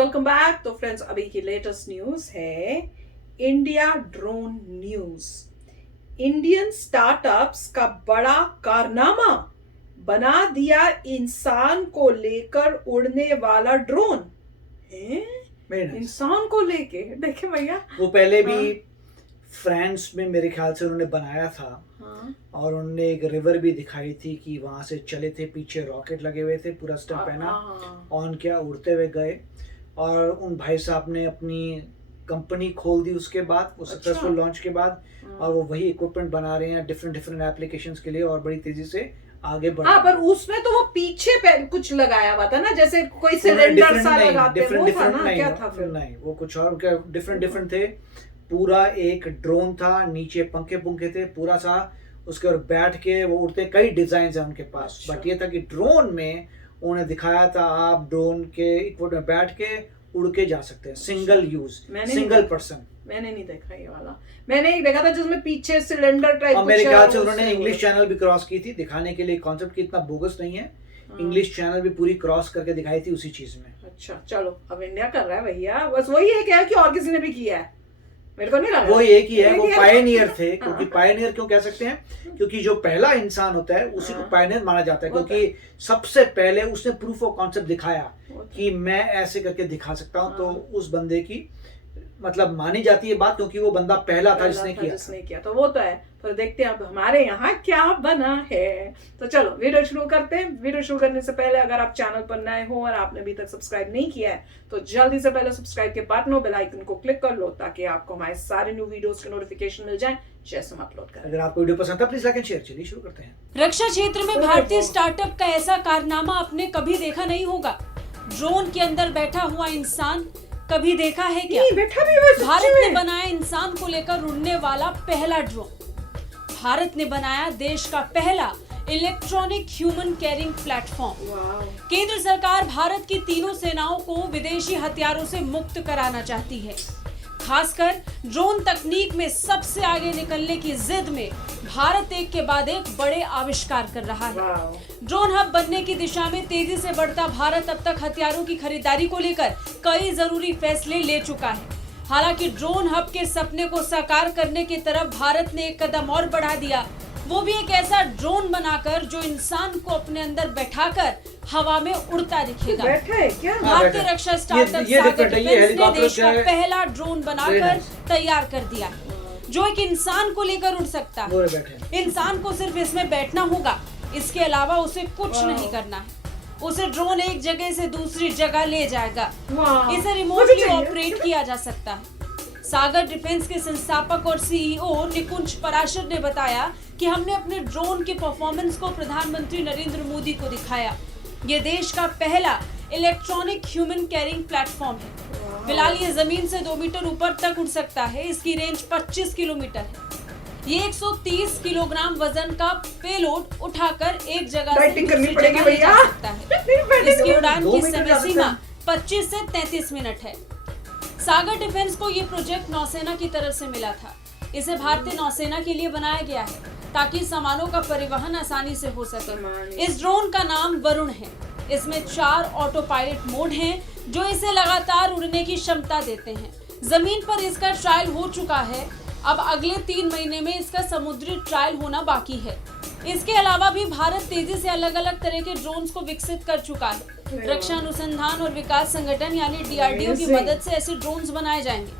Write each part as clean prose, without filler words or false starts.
Welcome back. तो friends, अभी की लेटेस्ट न्यूज है India drone news. Indian startups का बड़ा कारनामा, बना दिया इंसान को लेकर उड़ने वाला ड्रोन। इंसान को लेके देखे भैया, वो पहले भी फ्रांस में मेरे ख्याल से उन्होंने बनाया था। और उन्होंने एक रिवर भी दिखाई थी कि वहां से चले थे, पीछे रॉकेट लगे हुए थे, पूरा स्टंट पहना, ऑन किया, उड़ते हुए गए। और उन भाई साहब ने अपनी कंपनी खोल दी उसके बाद, वो सक्सेसफुल लॉन्च के बाद, और वो वही इक्विपमेंट बना रहे हैं डिफरेंट एप्लीकेशंस के लिए और बड़ी तेजी से आगे बढ़। पर उसमें तो वो पीछे पे कुछ लगाया हुआ था ना, जैसे कोई सिलेंडर सा लगाते हैं, वो था ना, क्या था फिर? नहीं, वो कुछ और डिफरेंट थे। पूरा एक ड्रोन था, नीचे पंखे पुंखे थे, पूरा सा उसके और बैठ के वो उड़ते, कई डिजाइन है उनके पास। बट ये था कि ड्रोन में उन्होंने दिखाया था आप ड्रोन के इक्विपमेंट में बैठ के उड़ के जा सकते हैं, सिंगल यूज, सिंगल पर्सन। मैंने नहीं देखा ये वाला, मैंने एक देखा था जिसमें पीछे सिलेंडर टाइप और मेरे ख्याल से उन्होंने इंग्लिश चैनल भी क्रॉस की थी दिखाने के लिए, कॉन्सेप्ट की इतना बोगस नहीं है। इंग्लिश चैनल भी पूरी क्रॉस करके दिखाई थी उसी चीज में। अच्छा चलो, अब इंडिया कर रहा है भैया, बस वही है क्या कि और किसी ने भी किया है? मेरे को नहीं लगा वो एक ही है, वो पायनियर थे। क्योंकि पायनियर क्यों कह सकते हैं? क्योंकि जो पहला इंसान होता है उसी को पायनियर माना जाता है, क्योंकि सबसे पहले उसने प्रूफ ऑफ कॉन्सेप्ट दिखाया कि मैं ऐसे करके दिखा सकता हूँ। तो उस बंदे की मतलब मानी जाती है बात, क्योंकि वो बंदा पहला था जिसने किया। तो वो तो है, तो देखते हैं अब हमारे यहाँ क्या बना है। तो चलो वीडियो शुरू करते हैं। वीडियो शुरू करने से पहले अगर आप चैनल पर नए हो और आपने अभी तक सब्सक्राइब नहीं किया है तो जल्दी से पहले सब्सक्राइब के बटन और बेल आइकन को क्लिक कर लो, ताकि आपको हमारे सारे न्यू वीडियोस के नोटिफिकेशन मिल जाए जैसे हम अपलोड करें। अगर आपको वीडियो पसंद है प्लीज लाइक एंड शेयर। चलिए शुरू करते हैं। रक्षा क्षेत्र में भारतीय स्टार्टअप का ऐसा कारनामा आपने कभी देखा नहीं होगा। ड्रोन के अंदर बैठा हुआ इंसान कभी देखा है क्या? भारत ने बनाया इंसान को लेकर उड़ने वाला पहला ड्रोन। भारत ने बनाया देश का पहला इलेक्ट्रॉनिक ह्यूमन कैरिंग प्लेटफॉर्म। केंद्र सरकार भारत की तीनों सेनाओं को विदेशी हथियारों से मुक्त कराना चाहती है। खासकर ड्रोन तकनीक में सबसे आगे निकलने की जिद में भारत एक के बाद एक बड़े आविष्कार कर रहा है। ड्रोन हब बनने की दिशा में तेजी से बढ़ता भारत अब तक हथियारों की खरीदारी को लेकर कई जरूरी फैसले ले चुका है। हालांकि ड्रोन हब के सपने को साकार करने की तरफ भारत ने एक कदम और बढ़ा दिया, वो भी एक ऐसा ड्रोन बनाकर जो इंसान को अपने अंदर बैठाकर हवा में उड़ता दिखेगा। भारतीय रक्षा स्टार्टअप सागर डिफेंस ने देश का पहला ड्रोन बनाकर तैयार कर दिया, जो एक इंसान को लेकर उड़ सकता है। इंसान को सिर्फ इसमें बैठना होगा, इसके अलावा उसे कुछ नहीं करना है। उसे ड्रोन एक जगह से दूसरी जगह ले जाएगा। इसे रिमोटली ऑपरेट किया जा सकता है। सागर डिफेंस के संस्थापक और सीईओ निकुंज पराशर ने बताया कि हमने अपने ड्रोन के परफॉर्मेंस को प्रधानमंत्री नरेंद्र मोदी को दिखाया। ये देश का पहला इलेक्ट्रॉनिक ह्यूमन कैरिंग प्लेटफॉर्म है। फिलहाल ये जमीन से 2 मीटर ऊपर तक उड़ सकता है। इसकी रेंज 25 किलोमीटर है। ये 130 किलोग्राम वजन का पेलोड उठाकर एक जगह से दूसरी जगह ले जा सकता है। इसकी उड़ान की समय सीमा 25 से 33 मिनट है। सागर डिफेंस को ये प्रोजेक्ट नौसेना की तरफ से मिला था। इसे भारतीय नौसेना के लिए बनाया गया है ताकि सामानों का परिवहन आसानी से हो सके। इस ड्रोन का नाम वरुण है। इसमें 4 ऑटो पायलट मोड हैं जो इसे लगातार उड़ने की क्षमता देते हैं। जमीन पर इसका ट्रायल हो चुका है। अब अगले 3 महीने में इसका समुद्री ट्रायल होना बाकी है। इसके अलावा भी भारत तेजी से अलग अलग तरह के ड्रोन्स को विकसित कर चुका है। रक्षा अनुसंधान और विकास संगठन यानी DRDO की मदद से ऐसे ड्रोन्स बनाए जाएंगे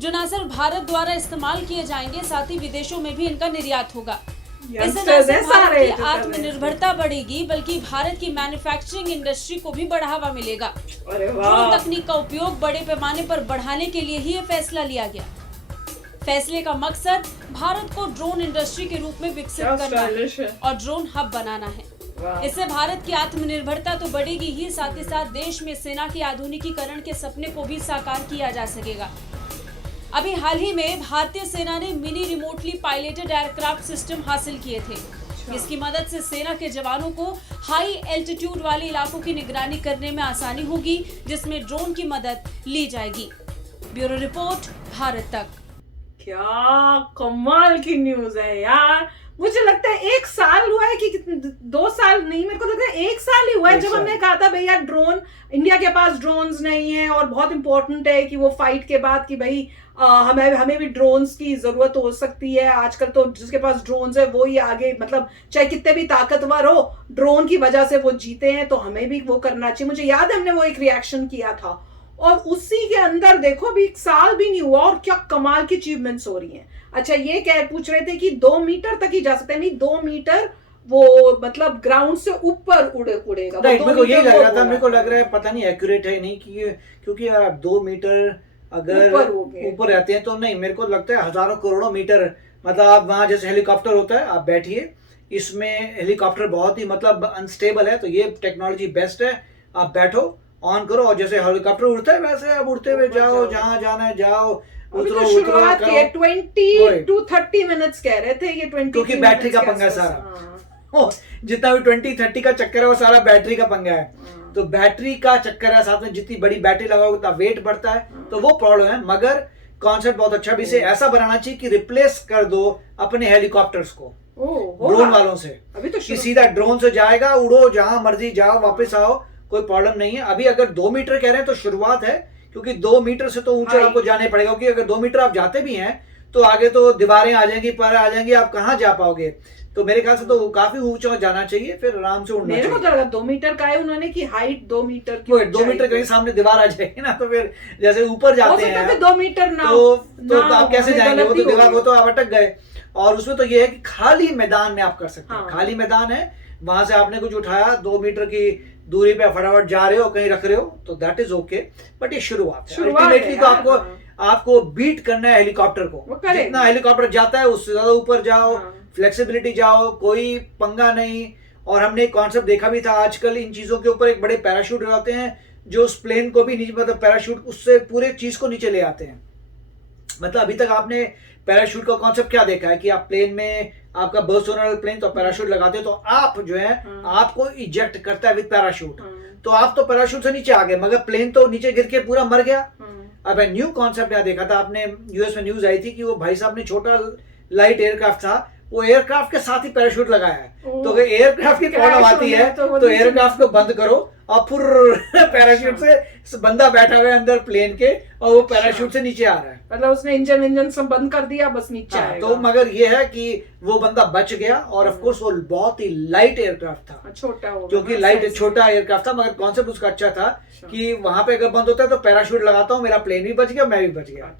जो न सिर्फ भारत द्वारा इस्तेमाल किए जाएंगे, साथ ही विदेशों में भी इनका निर्यात होगा। इससे न सिर्फ भारत की आत्मनिर्भरता बढ़ेगी, बल्कि भारत की मैन्युफैक्चरिंग इंडस्ट्री को भी बढ़ावा मिलेगा। ड्रोन तकनीक का उपयोग बड़े पैमाने पर बढ़ाने के लिए ही ये फैसला लिया गया। फैसले का मकसद भारत को ड्रोन इंडस्ट्री के रूप में विकसित करना है और ड्रोन हब बनाना है। इससे भारत की आत्मनिर्भरता तो बढ़ेगी ही, साथ ही साथ देश में सेना के आधुनिकीकरण के सपने को भी साकार किया जा सकेगा। अभी हाल ही में भारतीय सेना ने mini remotely piloted aircraft system हासिल किए थे। इसकी मदद से सेना के जवानों को हाई एल्टीट्यूड वाले इलाकों की निगरानी करने में आसानी होगी, जिसमें ड्रोन की मदद ली जाएगी। ब्यूरो रिपोर्ट, भारत तक। क्या कमाल की न्यूज है यार। मुझे लगता है 1 साल हुआ है कि 2 साल नहीं, मेरे को लगता है 1 साल ही हुआ है जब हमने कहा था भैया ड्रोन, इंडिया के पास ड्रोन्स नहीं है और बहुत इंपॉर्टेंट है कि वो फाइट के बाद कि भाई हमें भी ड्रोन्स की जरूरत हो सकती है। आजकल तो जिसके पास ड्रोन्स है वो ही आगे, मतलब चाहे कितने भी ताकतवर हो, ड्रोन की वजह से वो जीते हैं, तो हमें भी वो करना चाहिए। मुझे याद है हमने वो एक रिएक्शन किया था और उसी के अंदर देखो अभी 1 साल भी नहीं हुआ और क्या कमाल की अचीवमेंट्स हो रही हैं। अच्छा ये क्या पूछ रहे थे कि 2 मीटर तक ही जा सकते हैं, नहीं 2 मीटर वो मतलब ग्राउंड से ऊपर उड़ेगा। राइट, मेरे को ये लग रहा था, मेरे को लग रहा है पता नहीं एक्यूरेट है नहीं क्योंकि आप 2 मीटर अगर ऊपर रहते हैं तो नहीं, मेरे को लगता है हजारों करोड़ों मीटर, मतलब आप वहां जैसे हेलीकॉप्टर होता है, आप बैठिए, इसमें हेलीकॉप्टर बहुत ही मतलब अनस्टेबल है, तो ये टेक्नोलॉजी बेस्ट है। आप बैठो, ऑन करो और जैसे हेलीकॉप्टर उड़ता है वैसे आप उड़ते हुए जाओ, जहां जाना है जाओ, उतरो 20 to 30 मिनट्स कह रहे थे, ये 20 क्योंकि बैटरी का पंगा सारा, जितना भी 20-30 का चक्कर है वो सारा बैटरी का पंगा है। तो बैटरी का चक्कर है, साथ में जितनी बड़ी बैटरी लगाओगे उतना वेट बढ़ता है, तो वो प्रॉब्लम है। मगर कॉन्सेप्ट बहुत अच्छा भी, इसे ऐसा बनाना चाहिए कि रिप्लेस कर दो अपने हेलीकॉप्टर्स को ड्रोन वालों से। अभी तो सीधा ड्रोन से जाएगा, उड़ो जहां मर्जी जाओ, वापस आओ, कोई प्रॉब्लम नहीं है। अभी अगर 2 मीटर कह रहे हैं तो शुरुआत है, क्योंकि 2 मीटर से तो ऊंचा आपको जाने पड़ेगा, क्योंकि अगर 2 मीटर आप जाते भी हैं तो आगे तो दीवारें आ जाएंगी, पर आ जाएंगी, आप कहाँ जा पाओगे। तो मेरे ख्याल से तो काफी ऊंचा जाना चाहिए, फिर आराम से उड़ना चाहिए। मेरे को लगा 2 मीटर का है उन्होंने की हाइट 2 मीटर की, 2 मीटर कहीं सामने दीवार आ जाएगी ना, तो फिर जैसे ऊपर जाते हैं 2 मीटर ना तो आप कैसे जाएंगे, वो तो दीवार, वो तो आप अटक गए। और उसमें तो ये है कि खाली मैदान में आप कर सकते हैं, खाली मैदान है, वहां से आपने कुछ उठाया, 2 मीटर की दूरी पे फटाफट जा रहे हो, कहीं रख रहे हो, तो दैट इज ओके। बट ये शुरुआत है, अल्टीमेटली तो आपको बीट करना है हेलीकॉप्टर को, जितना हेलीकॉप्टर जाता है उससे ज्यादा ऊपर जाओ, फ्लेक्सिबिलिटी जाओ, कोई पंगा नहीं। और हमने एक कॉन्सेप्ट देखा भी था, आजकल इन चीजों के ऊपर एक बड़े पैराशूट लगाते हैं जो उस प्लेन को भी नीचे, मतलब पैराशूट उससे पूरे चीज को नीचे ले आते हैं। मतलब अभी तक आपने पैराशूट का कॉन्सेप्ट क्या देखा है कि आप प्लेन में, आपका बर्स्ट होने वाला प्लेन, तो पैराशूट लगाते हो तो आप जो है आपको इजेक्ट करता है विद पैराशूट, तो आप तो पैराशूट से नीचे आ गए, मगर प्लेन तो नीचे गिर के पूरा मर गया। अब न्यू कॉन्सेप्ट यहाँ देखा था आपने, यूएस में न्यूज आई थी कि वो भाई साहब ने छोटा लाइट एयरक्राफ्ट था, वो एयरक्राफ्ट के साथ ही पैराशूट लगाया है। तो अगर एयरक्राफ्ट की प्रॉब्लम आती है तो एयरक्राफ्ट को बंद करो और फिर पैराशूट से बंदा बैठा हुआ है अंदर प्लेन के और वो पैराशूट से नीचे आ रहा है, मतलब उसने इंजन सब बंद कर दिया, बस नीचे आएगा। तो मगर ये है कि वो बंदा बच गया और ऑफ कोर्स वो बहुत ही लाइट एयरक्राफ्ट था, छोटा होगा, क्योंकि लाइट छोटा एयरक्राफ्ट था, मगर कॉन्सेप्ट उसका अच्छा था कि वहां पे अगर बंद होता है तो पैराशूट लगाता हूँ, मेरा प्लेन भी बच गया, मैं भी बच गया।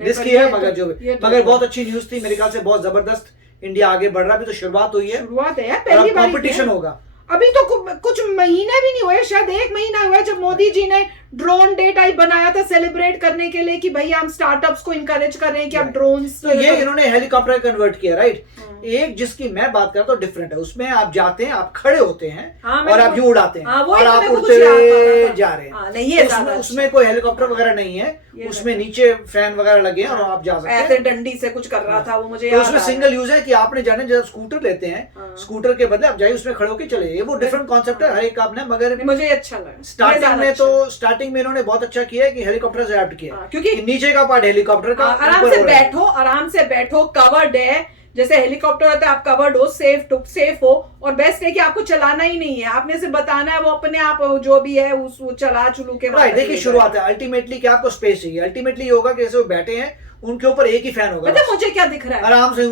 रिस्की है मगर जो मगर बहुत अच्छी न्यूज थी मेरे ख्याल से, बहुत जबरदस्त। इंडिया आगे बढ़ रहा है, अभी तो शुरुआत हुई है, पहली बार कंपटीशन होगा। अभी तो कुछ महीने भी नहीं हुए, शायद 1 महीना हुआ है जब मोदी जी ने ड्रोन डे टाइप बनाया था सेलिब्रेट करने के लिए कि भैया हम स्टार्टअप्स को इनकरेज कर रहे हैं कि आप ड्रोन्स, तो ये इन्होंने हेलीकॉप्टर कन्वर्ट किया, राइट। एक जिसकी मैं बात कर रहा हूँ डिफरेंट है, उसमें आप जाते हैं, आप खड़े होते हैं और आप यूं उड़ाते हैं और आप उड़ते जा रहे हैं, उसमें कोई हेलीकॉप्टर वगैरह नहीं है, उसमें नीचे फैन वगैरह लगे हैं और आप जा सकते हैं। ऐसे डंडी से कुछ कर रहा था वो, मुझे तो उसमें सिंगल यूज है कि आपने जाने जब स्कूटर लेते हैं, स्कूटर के बदले आप जाइए उसमें खड़े होकर चले, वो डिफरेंट कॉन्सेप्ट है हर एक का अपना। मगर मुझे अच्छा लगा स्टार्टिंग में इन्होंने बहुत अच्छा किया है कि हेलीकॉप्टर से एडप्ट किया, क्योंकि नीचे का पार्ट हेलीकॉप्टर का, आराम से बैठो, कवर्ड है, जैसे हेलीकॉप्टर होता है आप कवर्ड हो, सेफ हो, और बेस्ट है कि आपको चलाना ही नहीं है, आपने सिर्फ बताना है, वो अपने आप जो भी है उस चला चुलू के। राइट, देखिए शुरुआत है, अल्टीमेटली क्या आपको स्पेस चाहिए, अल्टीमेटली होगा कि जैसे वो बैठे हैं उनके ऊपर एक ही फैन होगा। मतलब मुझे क्या दिख रहा है, आराम से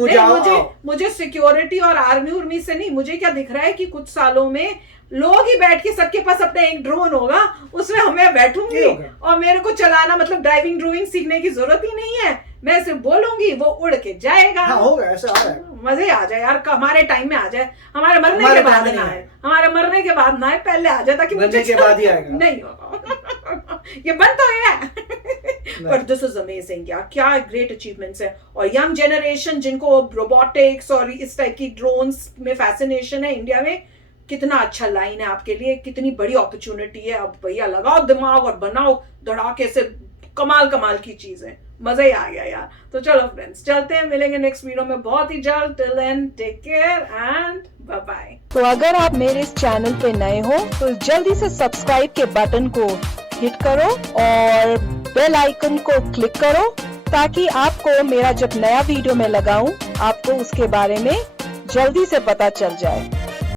मुझे सिक्योरिटी और आर्मी उर्मी से नहीं, मुझे क्या दिख रहा है कि कुछ सालों में लोग ही बैठ के, सबके पास अपना एक ड्रोन होगा, उसमें हमें बैठूंगी और मेरे को चलाना, मतलब ड्राइविंग सीखने की जरूरत ही नहीं है, मैं सिर्फ बोलूंगी वो उड़ के जाएगा। हाँ, होगा, ऐसा आ रहा है। मजे आ जाए यार, हमारे टाइम में आ जाए, हमारे मरने के बाद ना आए, हमारे मरने के बाद ना आए, पहले आ जाए ताकि मरने के बाद ही आएगा। नहीं होगा ये बंद तो है। पर दिस इज अमेजिंग यार, क्या ग्रेट अचीवमेंट्स है। और यंग जनरेशन जिनको रोबोटिक्स और इस टाइप की ड्रोन्स में फैसिनेशन है, इंडिया में कितना अच्छा लाइन है आपके लिए, कितनी बड़ी अपॉर्चुनिटी है। अब भैया लगाओ दिमाग और बनाओ धड़ाके से कमाल की चीज है, मजा ही आ गया यार। तो चलो फ्रेंड्स, चलते हैं, मिलेंगे नेक्स्ट वीडियो में बहुत ही जल्द। Till then take care and bye bye. तो अगर आप मेरे इस चैनल पे नए हो तो जल्दी से सब्सक्राइब के बटन को हिट करो और बेल आइकन को क्लिक करो ताकि आपको मेरा जब नया वीडियो मैं लगाऊं आपको उसके बारे में जल्दी से पता चल जाए।